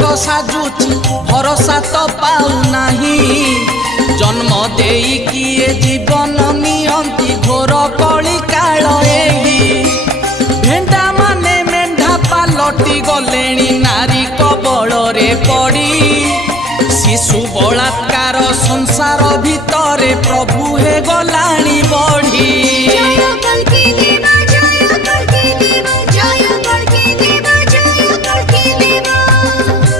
बंचक साजुची भरोसा तो पाऊ नहीं जन्म देई किए जीवन नियंती घोर कली काल भेंडा माने मेंढा पालटी गलेणी नारी कबल रे पड़ी शिशु बलात्कार संसार भितरे प्रभु हे गलाणी